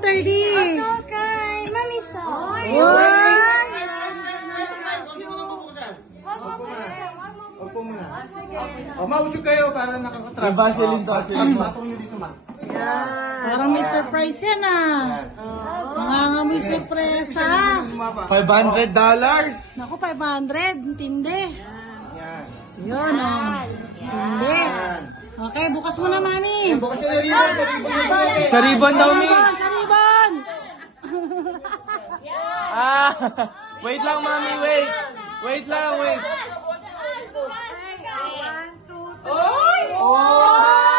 130. Ito kay Mami So. Opo muna. O, mausog kayo para nakakatras. May Vaseline, Vaseline. Batong nyo dito, ma. Parang may surprise yan ah. Nangangamoy sorpresa. $500. Naku, 500. Tindi. Yan. Yun oh. Tindi. Okay, bukas mo na, Mami. Bukas nyo na rin yan. Sa ribbon daw ni. Sa ribbon. Ah, wait lang, mami, wait. Wait lang, wait. Oh!